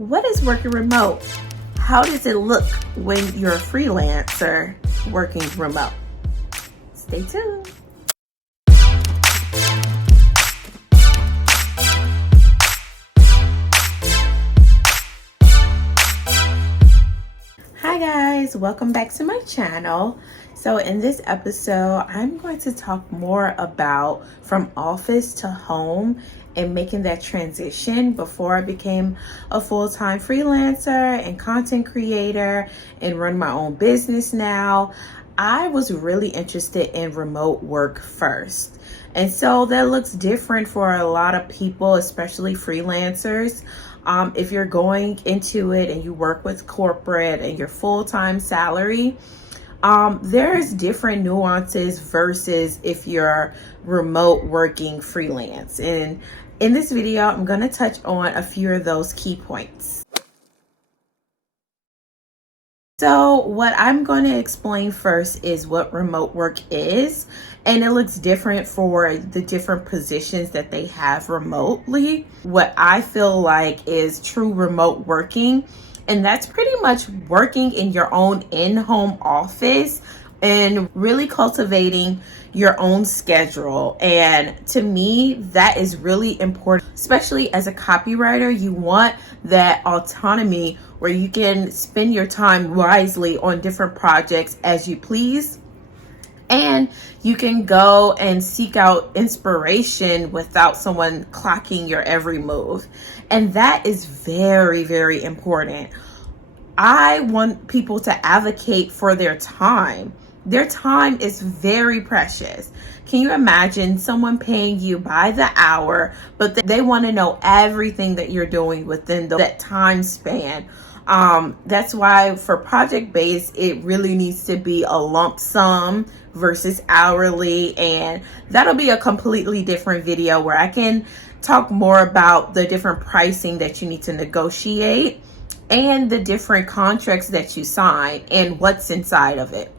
What is working remote? How does it look when you're a freelancer working remote? Stay tuned. Hi guys, welcome back to my channel. So in this episode, I'm going to talk more about from office to home and making that transition before I became a full-time freelancer and content creator and run my own business now. I was really interested in remote work first. And so that looks different for a lot of people, especially freelancers. If you're going into it and you work with corporate and your full-time salary, there's different nuances versus if you're remote working freelance. And in this video, I'm going to touch on a few of those key points. So what I'm going to explain first is what remote work is, and it looks different for the different positions that they have remotely. What I feel like is true remote working, and that's pretty much working in your own in-home office and really cultivating your own schedule. And to me, that is really important, especially as a copywriter. You want that autonomy where you can spend your time wisely on different projects as you please. And you can go and seek out inspiration without someone clocking your every move. And that is very, very important. I want people to advocate for their time. Their time is very precious. Can you imagine someone paying you by the hour, but they want to know everything that you're doing within that time span? That's why for project-based, it really needs to be a lump sum versus hourly. And that'll be a completely different video where I can talk more about the different pricing that you need to negotiate and the different contracts that you sign and what's inside of it.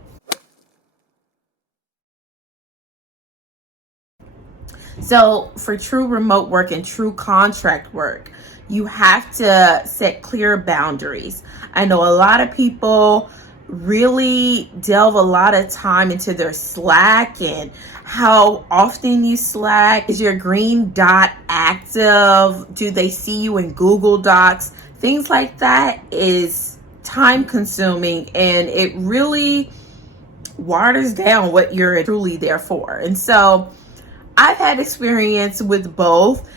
So for true remote work and true contract work, you have to set clear boundaries. I know a lot of people really delve a lot of time into their Slack and how often you Slack. Is your green dot active? Do they see you in Google Docs? Things like that is time consuming, and it really waters down what you're truly there for. And so I've had experience with both.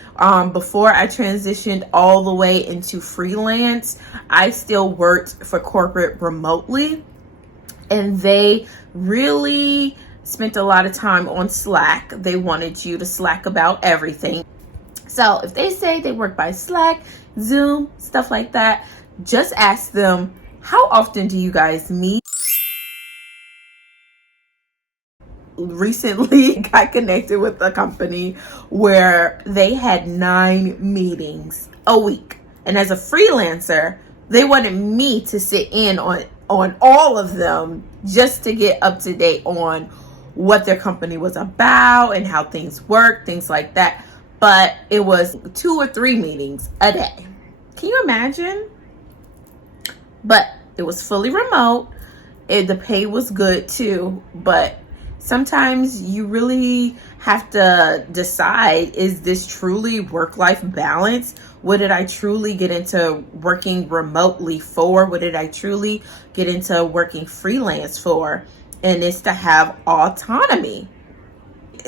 Before I transitioned all the way into freelance, I still worked for corporate remotely, and they really spent a lot of time on Slack. They wanted you to Slack about everything. So if they say they work by Slack, Zoom, stuff like that, just ask them, how often do you guys meet? Recently got connected with a company where they had 9 meetings a week. And as a freelancer, they wanted me to sit in on all of them just to get up to date on what their company was about and how things work, things like that. But it was 2 or 3 meetings a day. Can you imagine? But it was fully remote. The pay was good too, but sometimes you really have to decide, is this truly work-life balance? What did I truly get into working remotely for? What did I truly get into working freelance for? And it's to have autonomy.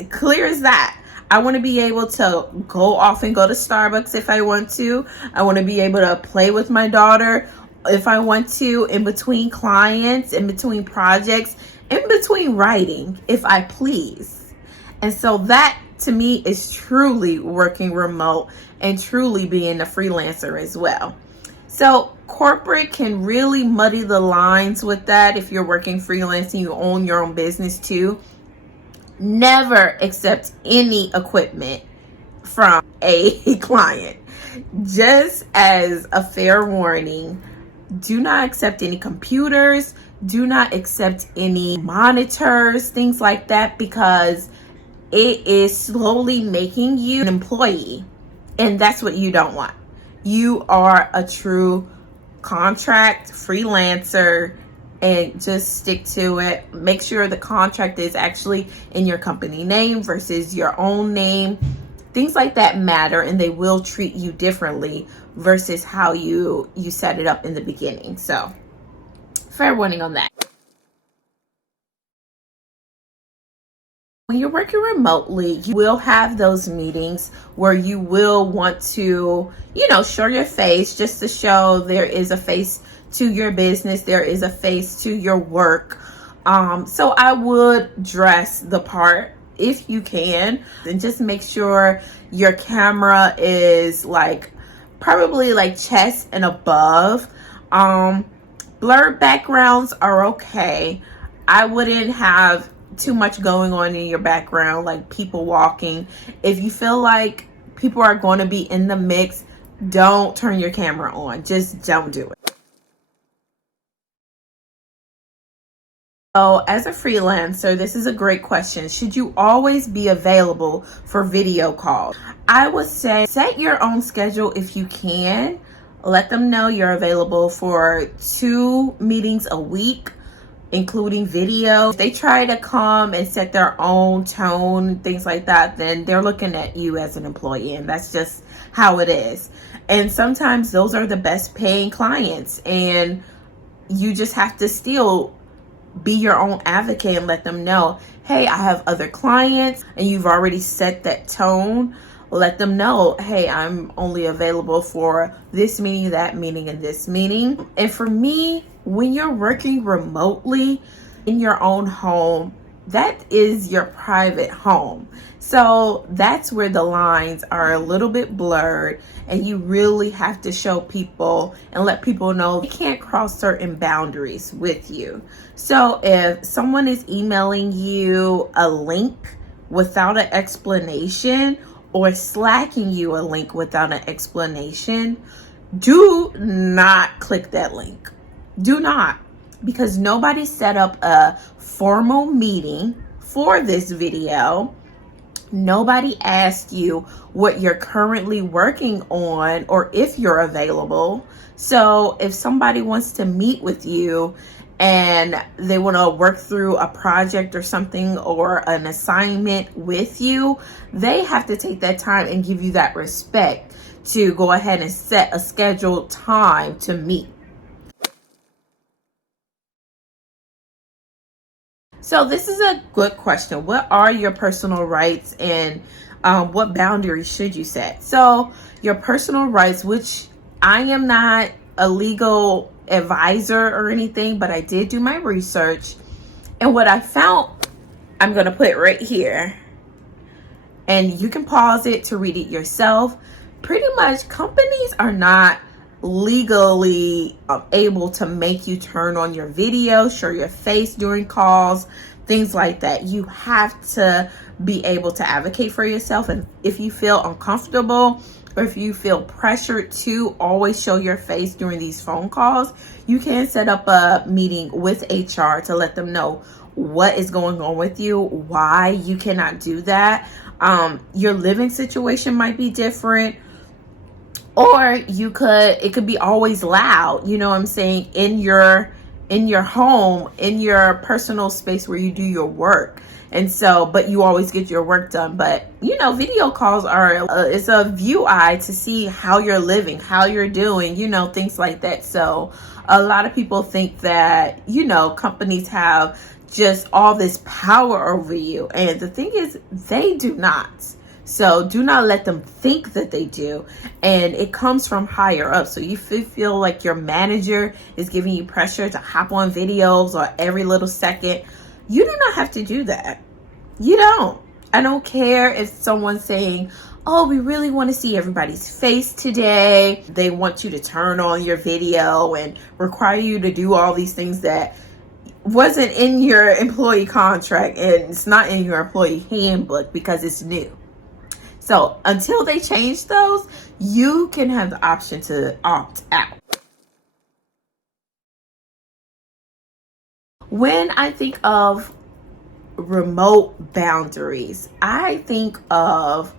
Clear as that. I want to be able to go off and go to Starbucks if I want to. I want to be able to play with my daughter if I want to, in between clients, in between projects, in between writing, if I please. And so that to me is truly working remote and truly being a freelancer as well. So corporate can really muddy the lines with that. If you're working freelance and you own your own business too, never accept any equipment from a client. Just as a fair warning, do not accept any computers. Do not accept any monitors, things like that, because it is slowly making you an employee. And that's what you don't want. you are a true contract freelancer, and just stick to it. Make sure the contract is actually in your company name versus your own name. Things like that matter, and they will treat you differently versus how you set it up in the beginning. So fair warning on that. When you're working remotely, you will have those meetings where you will want to, show your face, just to show there is a face to your business, there is a face to your work. So I would dress the part if you can, and just make sure your camera is probably chest and above. Blurred backgrounds are okay. I wouldn't have too much going on in your background, like people walking. If you feel like people are going to be in the mix, don't turn your camera on. Just don't do it. So as a freelancer, this is a great question. Should you always be available for video calls? I would say set your own schedule if you can. Let them know you're available for 2 meetings a week, including video. If they try to come and set their own tone, things like that, then they're looking at you as an employee, and that's just how it is. And sometimes those are the best paying clients, and you just have to still be your own advocate and let them know, hey, I have other clients, and you've already set that tone. Let them know, hey, I'm only available for this meeting, that meeting, and this meeting. And for me, when you're working remotely in your own home, that is your private home. So that's where the lines are a little bit blurred, and you really have to show people and let people know they can't cross certain boundaries with you. So if someone is emailing you a link without an explanation, or slacking you a link without an explanation, do not click that link. Do not, because nobody set up a formal meeting for this video. Nobody asked you what you're currently working on or if you're available. So if somebody wants to meet with you and they want to work through a project or something or an assignment with you, they have to take that time and give you that respect to go ahead and set a scheduled time to meet. So this is a good question. What are your personal rights, and what boundaries should you set? So your personal rights, which I am not a legal advisor or anything, but I did do my research, and what I found, I'm going to put right here, and you can pause it to read it yourself. Pretty much companies are not legally able to make you turn on your video, show your face during calls, things like that. You have to be able to advocate for yourself, and if you feel uncomfortable or if you feel pressured to always show your face during these phone calls, you can set up a meeting with HR to let them know what is going on with you, why you cannot do that. Your living situation might be different, or it could be always loud, you know what I'm saying, in your home, in your personal space where you do your work. And so, but you always get your work done. But video calls are it's a view eye to see how you're living, how you're doing, things like that. So a lot of people think that companies have just all this power over you, and the thing is, they do not. So do not let them think that they do. And it comes from higher up. So you feel like your manager is giving you pressure to hop on videos or every little second. You do not have to do that. You don't. I don't care if someone's saying, oh, we really want to see everybody's face today. They want you to turn on your video and require you to do all these things that wasn't in your employee contract, and it's not in your employee handbook because it's new. So until they change those, you can have the option to opt out. When I think of remote boundaries, I think of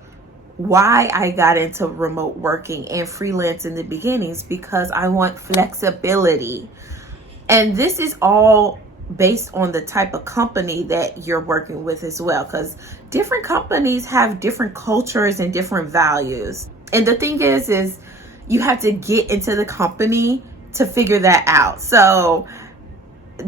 why I got into remote working and freelance in the beginnings, because I want flexibility. And this is all based on the type of company that you're working with as well, because different companies have different cultures and different values. And the thing is you have to get into the company to figure that out. So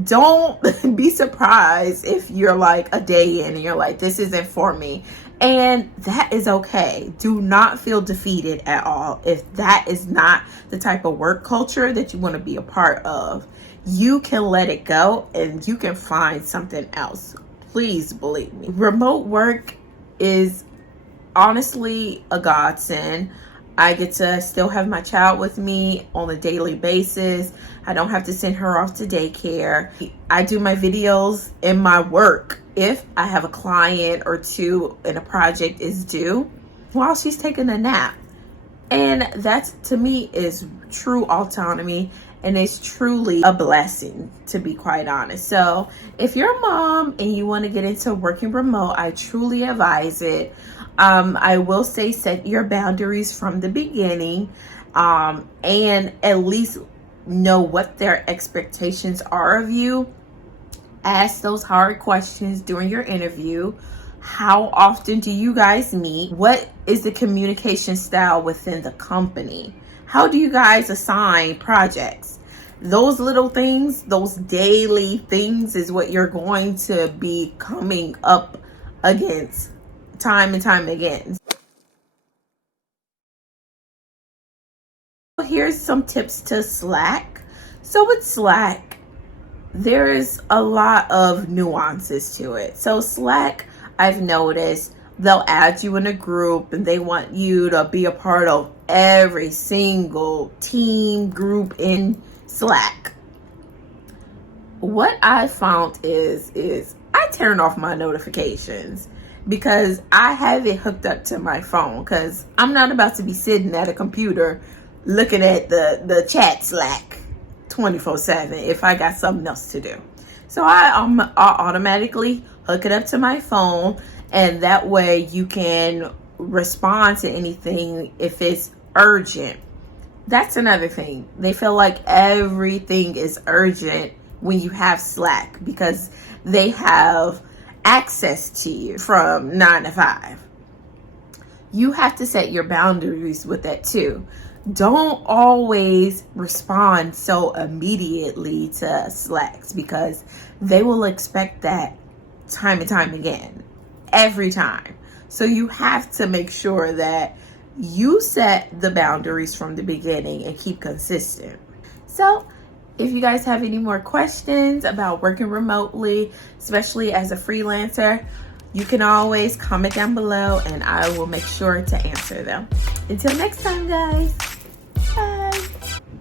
don't be surprised if you're like a day in and you're like, this isn't for me. And that is okay. Do not feel defeated at all if that is not the type of work culture that you want to be a part of. You can let it go and you can find something else. Please believe me. Remote work is honestly a godsend. I get to still have my child with me on a daily basis. I don't have to send her off to daycare. I do my videos in my work if I have a client or two and a project is due while she's taking a nap. And that to me is true autonomy, and it's truly a blessing, to be quite honest. So if you're a mom and you want to get into working remote, I truly advise it. I will say set your boundaries from the beginning, and at least know what their expectations are of you. Ask those hard questions during your interview. How often do you guys meet? What is the communication style within the company? How do you guys assign projects? Those little things, those daily things is what you're going to be coming up against time and time again. Here's some tips to Slack. So with Slack, there's a lot of nuances to it. So Slack, I've noticed, they'll add you in a group and they want you to be a part of every single team group in Slack. What I found is I turn off my notifications because I have it hooked up to my phone, because I'm not about to be sitting at a computer looking at the chat Slack 24/7 if I got something else to do. So I automatically hook it up to my phone, and that way you can respond to anything if it's urgent. That's another thing. They feel like everything is urgent when you have Slack because they have access to you from 9 to 5. You have to set your boundaries with that too. Don't always respond so immediately to Slacks, because they will expect that time and time again, every time. So you have to make sure that you set the boundaries from the beginning and keep consistent. So if you guys have any more questions about working remotely, especially as a freelancer, you can always comment down below and I will make sure to answer them. Until next time, guys. Bye.